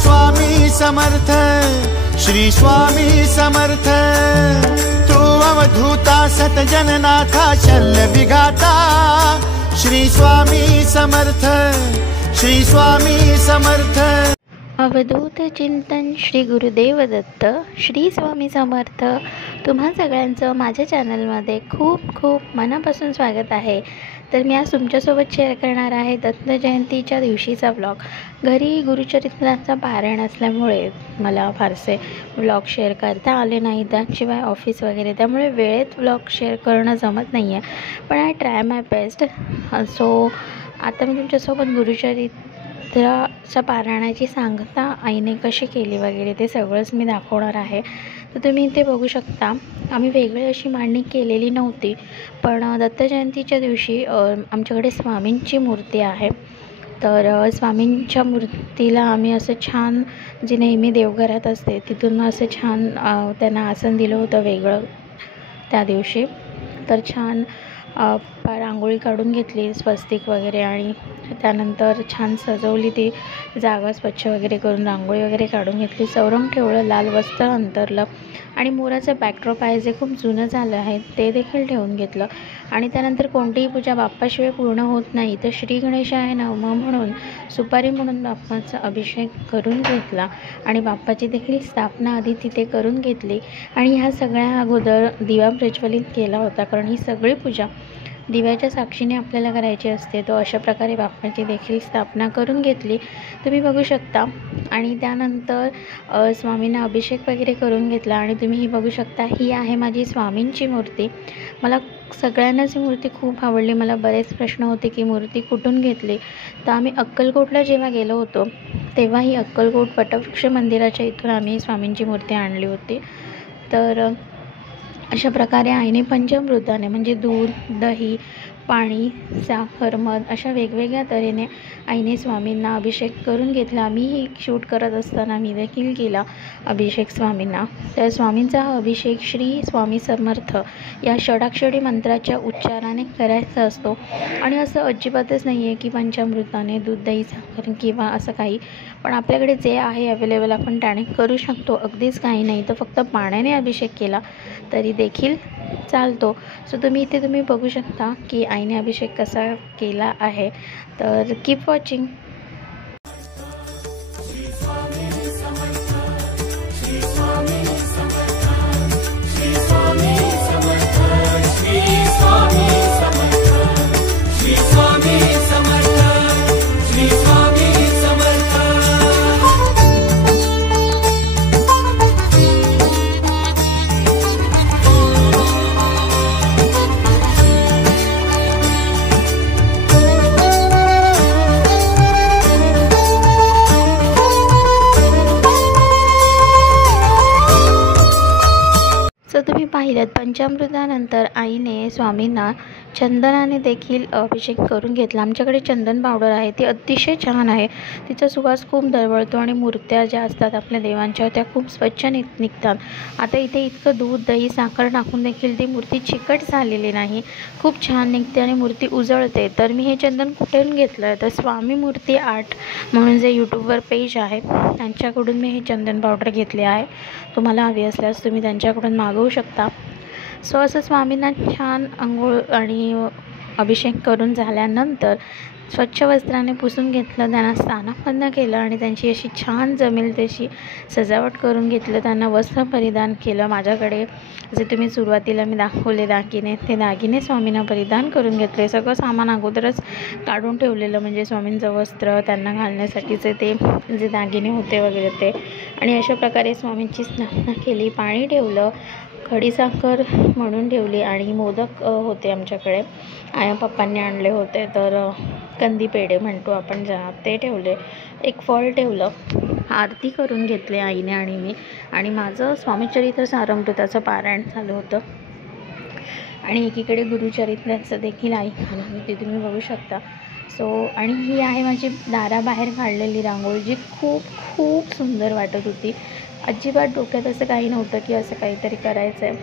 स्वामी समर्थ, श्री स्वामी समर्थ। तू अवधूता सतजननाथा शल्य विघाता, श्री स्वामी समर्थ, श्री स्वामी समर्थ। अवधूत चिंतन श्री गुरुदेव दत्त, श्री स्वामी समर्थ। तुम्हा सगळ्यांचं माझ्या चॅनलमध्ये खूप खूप मनापासून स्वागत आहे। तर मी आज तुमच्यासोबत शेअर करणार आहे दत्त जयंतीच्या दिवशीचा व्लॉग। घरी गुरुचरित्राचा पारायण असल्यामुळे मला फारसे व्लॉग शेअर करता आले नाही, त्याशिवाय ऑफिस वगैरे, त्यामुळे वेळेत व्लॉग शेअर करणं जमत नाही आहे, पण I try my best. So आता मी तुमच्यासोबत गुरुचरित्राच्या पारायणाची सांगता आईने कशी केली वगैरे ते सगळंच मी दाखवणार आहे। तर तुम्ही इथे बघू शकता, आम्ही वेगळी अशी मांडणी केलेली नव्हती, पण दत्त जयंतीच्या दिवशी आमच्याकडे स्वामींची मूर्ती आहे। तर स्वामींच्या मूर्तीला आम्ही असं छान, जी नेहमी देवघरात असते तिथून असं छान त्यांना आसन दिलं होतं वेगळं त्या दिवशी। तर छान रांगोळी काढून घेतली, स्वस्तिक वगैरे, आणि त्यानंतर छान सजवली ती जागा, स्वच्छ वगैरे करून रांगोळी वगैरे काढून घेतली, चौरंग ठेवलं, लाल वस्त्र अंतरलं, आणि मोराचं बॅकड्रॉप आहे जे खूप जुनं झालं आहे ते देखील ठेवून घेतलं। आणि त्यानंतर कोणतीही पूजा बाप्पाशिवाय पूर्ण होत नाही, तर श्री गणेशाय नमः म्हणून सुपारी म्हणून बाप्पाचा अभिषेक करून घेतला, आणि बाप्पाची देखील स्थापना आधी तिथे करून घेतली। आणि ह्या सगळ्या अगोदर दिवा प्रज्वलित केला होता, कारण ही सगळी पूजा दिव्याच्या साक्षीने आपल्याला करायची असते। तो अशा प्रकारे बाप्पाची देखील स्थापना करून घेतली, तुम्ही बघू शकता। आणि त्यानंतर स्वामींना अभिषेक वगैरे करून घेतला, आणि तुम्ही ही बघू शकता, ही आहे माझी स्वामींची मूर्ती। मला सगळ्यांनाच ही मूर्ती खूप आवडली। मला बरेच प्रश्न होते की मूर्ती कुठून घेतली, तर आम्ही अक्कलकोटला जेव्हा गेलो होतो तेव्हा ही अक्कलकोट वटवृक्ष मंदिराच्या इथून आम्ही स्वामींची मूर्ती आणली होती। तर अशा प्रकारे आईने पंचामृताने, म्हणजे दूध, दही, पाणी, साखर, मध अशा वेगवेगळ्या तऱ्हेने आईने स्वामींना अभिषेक करून घेतला। मीही शूट करत असताना मी देखील केला अभिषेक स्वामींना। तर स्वामींचा हा अभिषेक श्री स्वामी समर्थ या षडाक्षरी मंत्राच्या उच्चाराने करायचा असतो, आणि असं अजिबातच नाही आहे की पंचामृताने, दूध, दही, साखर किंवा असं काही, पण आपल्याकडे जे आहे अवेलेबल आपण त्याने करू शकतो। अगदीच काही नाही, तर फक्त पाण्याने अभिषेक केला तरी देखील चालतो। सो तुम्ही बघू शकता की आईने अभिषेक कसा केला आहे। तर कीप वॉचिंग। तुम्ही पाहिलं, पंचामृतानंतर आईने स्वामींना चंदनाने देखील अभिषेक करून घेतला। आमच्याकडे चंदन पावडर आहे, ती अतिशय छान आहे, तिचा सुवास खूप दरवळतो, आणि मूर्त्या ज्या असतात आपल्या देवांच्या त्या खूप स्वच्छ निघतात। आता इथे इतकं दूध, दही, साखर टाकून देखील ती मूर्ती चिकट झालेली नाही, खूप छान निघते आणि मूर्ती उजळते। तर मी हे चंदन कुठून घेतलं, तर स्वामी मूर्ती आर्ट म्हणून जे यूट्यूबवर पेज आहे त्यांच्याकडून मी हे चंदन पावडर घेतले आहे। तुम्हाला हवी असल्यास तुम्ही त्यांच्याकडून मागवू शकता। सो असं स्वामींना छान अंघोळ आणि अभिषेक करून झाल्यानंतर स्वच्छ वस्त्राने पुसून घेतलं, त्यांना स्नानबंद केलं, आणि त्यांची अशी छान जमेल तशी सजावट करून घेतलं, त्यांना वस्त्र परिधान केलं। माझ्याकडे जे तुम्ही सुरुवातीला मी दाखवले दागिने, ते दागिने स्वामींना परिधान करून घेतले। सगळं सामान अगोदरच काढून ठेवलेलं, म्हणजे स्वामींचं वस्त्र, त्यांना घालण्यासाठीचे ते जे दागिने होते वगैरे ते। आणि अशा प्रकारे स्वामींची स्थापना केली, पाणी ठेवलं, खडीसाखर म्हणून ठेवली, आणि मोदक होते आमच्याकडे, पप्पांनी आणले होते, तर कंदी पेढे म्हणतो आपण ज्यांना, ते ठेवले, एक फळ ठेवलं, आरती करून घेतले आईने आणि मी, आणि माझं स्वामीचरित्र सारामृताचं पारायण झालं होतं। आणि एकीकडे गुरुचरित्राचं देखील आई घालून होती, तुम्ही बघू शकता। सो आणि ही आहे माझी दाराबाहेर काढलेली रांगोळी, जी खूप खूप सुंदर वाटत होती। अजिबात डोक्यात असं काही नव्हतं की असं काहीतरी करायचं आहे,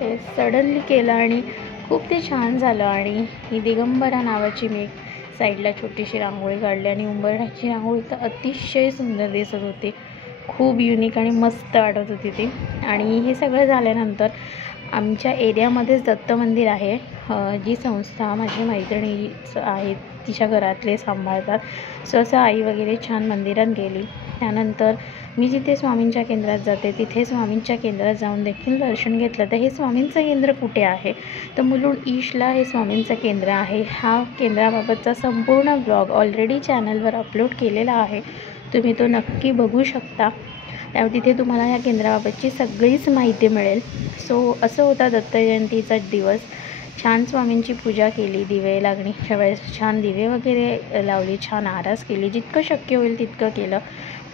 ते सडनली केलं आणि खूप ते छान झालं। आणि ही दिगंबरा नावाची मी साईडला छोटीशी रांगोळी काढली, आणि उंबरठ्याची रांगोळी तर अतिशय सुंदर दिसत होती। खूप युनिक आणि मस्त वाटत होती ती. आणि हे सगळं झाल्यानंतर आमच्या एरियामध्येच दत्त मंदिर आहे, जी संस्था माझी मैत्रिणीच आहे तिच्या घरातले सांभाळतात. असं आई वगैरे छान मंदिरात गेली. त्यानंतर मी जिथे स्वामींच्या केंद्रात जाते तिथे स्वामींच्या केंद्रात जाऊन देखील दर्शन घेतलं. तर हे स्वामींचं केंद्र कुठे आहे, तर मुलुंड ईस्टला हे स्वामींचं केंद्र आहे. हा केंद्राबाबतचा संपूर्ण ब्लॉग ऑलरेडी चॅनलवर अपलोड केलेला आहे, तुम्ही तो नक्की बघू शकता. त्यामुळे तिथे तुम्हाला या केंद्राबाबतची सगळीच माहिती मिळेल. सो असं होता दत्त जयंतीचा दिवस. छान स्वामींची पूजा केली, दिवे लागणीच्या वेळेस छान दिवे वगैरे लावली, छान आरास केली, जितकं शक्य होईल तितकं केलं.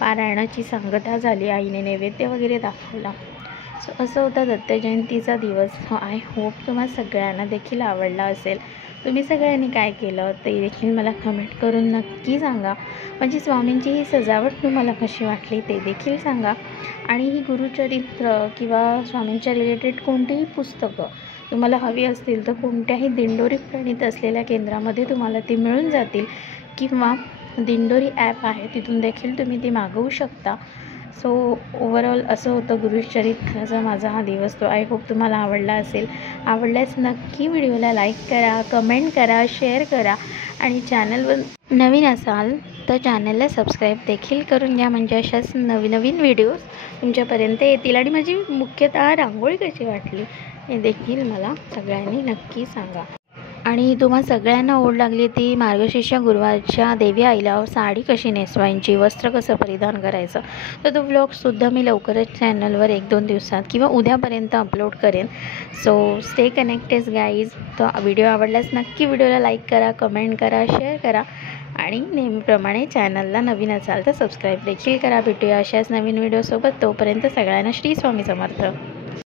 पारायणाची सांगता झाली, आईने नैवेद्य वगैरे दाखवला. सो असं होता दत्त जयंतीचा दिवस. आय होप तुम्हाला सगळ्यांना देखील आवडला असेल. तुम्ही सगळ्यांनी काय केलं ते देखील मला कमेंट करून नक्की सांगा. म्हणजे स्वामींची ही सजावट तुम्हाला कशी वाटली ते देखील सांगा. आणि ही गुरुचरित्र किंवा स्वामींच्या रिलेटेड कोणतीही पुस्तकं तुम्हाला हवी असतील तर कोणत्याही दिंडोरी प्रणीत असलेल्या केंद्रामध्ये तुम्हाला ती मिळून जातील, किंवा दिंडोरी ॲप आहे तिथून देखील तुम्ही ती मागवू शकता. सो ओव्हरऑल असं होतं गुरुचरित्राचा माझा हा दिवस. तो आय होप तुम्हाला आवडला असेल. आवडल्यास नक्की व्हिडिओला लाईक करा, कमेंट करा, शेअर करा आणि चॅनलवर नवीन असाल तर चॅनलला सबस्क्राईब देखील करून घ्या, म्हणजे अशाच नवीन व्हिडिओज तुमच्यापर्यंत येतील. आणि माझी मुख्यतः रांगोळी कशी वाटली हे देखील मला सगळ्यांनी नक्की सांगा. आणि तुम्हा सगळ्यांना ओढ लागली ती मार्गशीर्ष गुरुवारच्या देवी आईला साडी कशी नेसवायची, वस्त्र कसं परिधान करायचं, तर तो व्लॉगसुद्धा मी लवकरच चॅनलवर 1-2 दिवसात किंवा उद्यापर्यंत अपलोड करेन. So stay connected guys. तो व्हिडिओ आवडल्यास नक्की व्हिडिओला लाईक करा, कमेंट करा, शेअर करा आणि नेहमीप्रमाणे चॅनलला नवीन असाल तर सबस्क्राईब देखील करा. भेटूया अशाच नवीन व्हिडिओसोबत. तोपर्यंत सगळ्यांना श्री स्वामी समर्थ.